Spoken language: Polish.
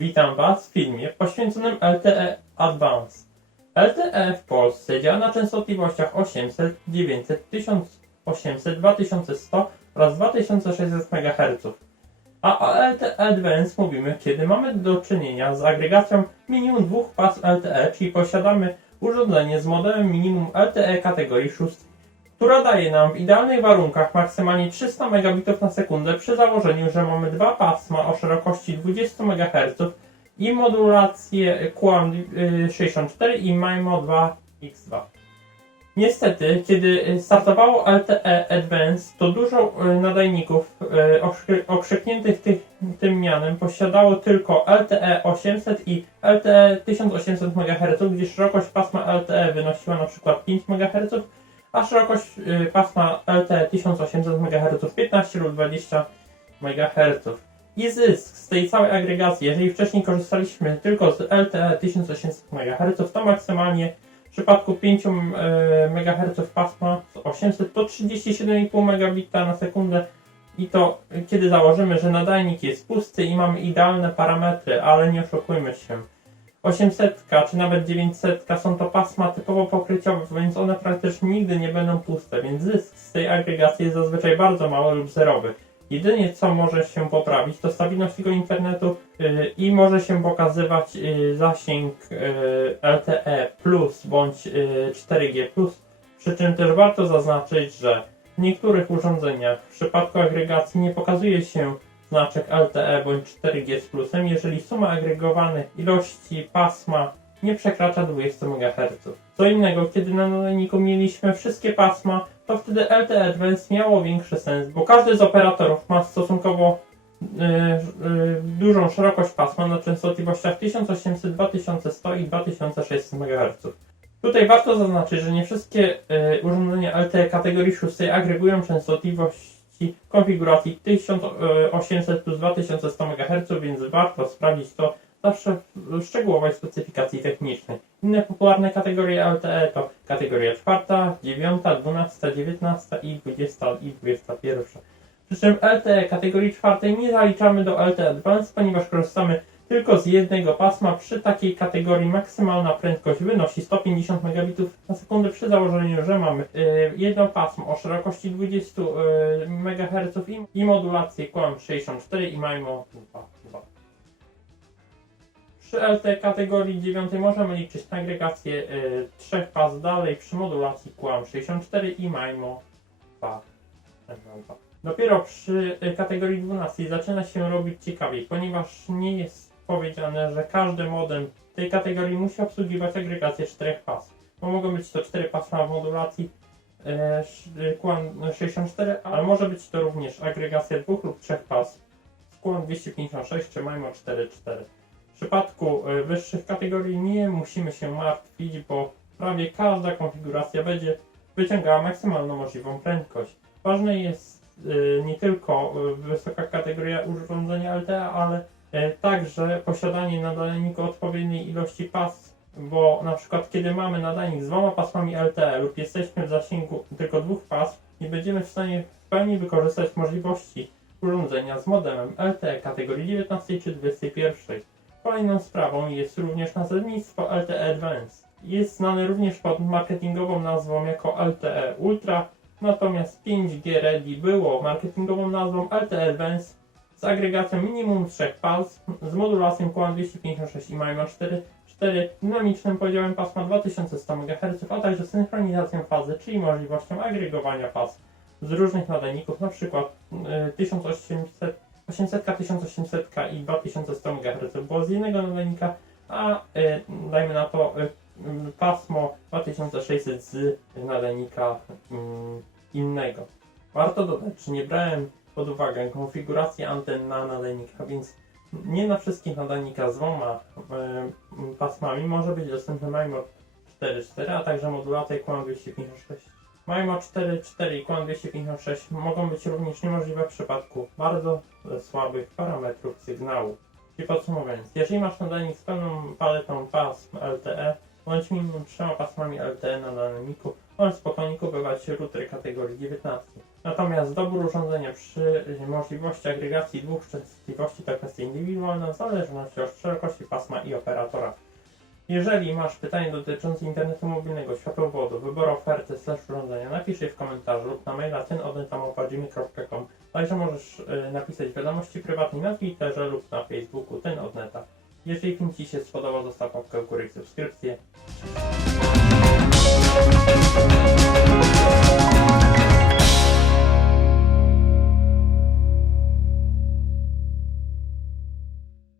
Witam Was w filmie poświęconym LTE Advanced. LTE w Polsce działa na częstotliwościach 800, 900, 1800, 2100 oraz 2600 MHz. A o LTE Advanced mówimy, kiedy mamy do czynienia z agregacją minimum dwóch pas LTE, czyli posiadamy urządzenie z modelem minimum LTE kategorii 6 która daje nam w idealnych warunkach maksymalnie 300 megabitów na sekundę przy założeniu, że mamy dwa pasma o szerokości 20 MHz i modulację QAM64 i MIMO 2X2. Niestety, kiedy startowało LTE Advanced, to dużo y, nadajników y, okrzy- okrzykniętych tych, tym mianem posiadało tylko LTE 800 i LTE 1800 MHz, gdzie szerokość pasma LTE wynosiła przykład 5 MHz, a szerokość pasma LTE 1800 MHz 15 lub 20 MHz. I zysk z tej całej agregacji, jeżeli wcześniej korzystaliśmy tylko z LTE 1800 MHz, to maksymalnie w przypadku 5 MHz pasma z 800 to 37,5 megabita na sekundę i to kiedy założymy, że nadajnik jest pusty i mamy idealne parametry, ale nie oszukujmy się. 800 czy nawet 900 są to pasma typowo pokryciowe, więc one praktycznie nigdy nie będą puste, więc zysk z tej agregacji jest zazwyczaj bardzo mały lub zerowy. Jedynie co może się poprawić to stabilność tego internetu yy, i może się pokazywać yy, zasięg yy, LTE plus bądź yy, 4G plus. Przy czym też warto zaznaczyć, że w niektórych urządzeniach w przypadku agregacji nie pokazuje się znaczek LTE bądź 4G z plusem, jeżeli suma agregowanych ilości pasma nie przekracza 20 MHz. Co innego, kiedy na nadajniku mieliśmy wszystkie pasma, to wtedy LTE Advanced miało większy sens, bo każdy z operatorów ma stosunkowo yy, yy, dużą szerokość pasma na częstotliwościach 1800, 2100 i 2600 MHz. Tutaj warto zaznaczyć, że nie wszystkie yy, urządzenia LTE kategorii 6 agregują częstotliwość w konfiguracji 1800 plus 2100 MHz, więc warto sprawdzić to zawsze w szczegółowej specyfikacji technicznej. Inne popularne kategorie LTE to kategoria 4, 9, 12, 19 i 20 i 21. Przy czym LTE kategorii 4 nie zaliczamy do LTE Advanced, ponieważ korzystamy tylko z jednego pasma. Przy takiej kategorii maksymalna prędkość wynosi 150 megabitów na sekundę przy założeniu, że mamy y, jedno pasmo o szerokości 20 y, MHz i, modulację QAM64 i MIMO 2.2. Przy LTE kategorii 9 możemy liczyć na agregację y, trzech pas dalej przy modulacji QAM64 i MIMO 2. Dopiero przy kategorii 12 zaczyna się robić ciekawiej, ponieważ nie jest powiedziane, że każdy modem tej kategorii musi obsługiwać agregację czterech pas. Bo mogą być to cztery pasma modulacji e, sz- QAM 64, ale może być to również agregacja dwóch lub trzech pas z QAM 256 czy MIMO 4.4. W przypadku e, wyższych kategorii nie musimy się martwić, bo prawie każda konfiguracja będzie wyciągała maksymalną możliwą prędkość. Ważne jest e, nie tylko e, wysoka kategoria urządzenia LTE, ale e, także posiadanie nadajniku odpowiedniej ilości pas, bo na przykład kiedy mamy nadajnik z dwoma pasmami LTE lub jesteśmy w zasięgu tylko dwóch pas, nie będziemy w stanie w pełni wykorzystać możliwości urządzenia z modemem LTE kategorii 19 czy 21. Kolejną sprawą jest również nazewnictwo LTE Advanced. Jest znane również pod marketingową nazwą jako LTE Ultra, natomiast 5G Ready było marketingową nazwą LTE Advanced z agregacją minimum 3 pas, z modulacją QAM 256 i MIMO 4, 4 dynamicznym podziałem pasma 2100 MHz, a także synchronizacją fazy, czyli możliwością agregowania pas z różnych nadajników, np. y, 1800, 800, 1800 i 2100 MHz było z jednego nadajnika, a y, dajmy na to y, y, pasmo 2600 z nadajnika mm, innego. Warto dodać, że nie brałem pod uwagę konfiguracji anten na nadajnikach, więc nie na wszystkich nadajnikach z dwoma e, pasmami może być dostępny MIMO 4.4, a także modulacja QAM 256. MIMO 4.4 i QAM 256 mogą być również niemożliwe w przypadku bardzo słabych parametrów sygnału. Czyli podsumowując, jeżeli masz nadajnik z pełną paletą pasm LTE, bądź minimum trzema pasmami LTE na nadajniku oraz spokojnie kupować router kategorii 19. Natomiast dobór urządzenia przy możliwości agregacji dwóch częstotliwości to kwestia indywidualna w zależności od szerokości pasma i operatora. Jeżeli masz pytanie dotyczące internetu mobilnego, światłowodu, wyboru oferty slash urządzenia, napisz je w komentarzu lub na maila tenodneta.com. Także możesz y, napisać wiadomości prywatnej na Twitterze lub na Facebooku ten od neta. Jeżeli film Ci się spodobał, zostaw łapkę w górę i subskrypcję.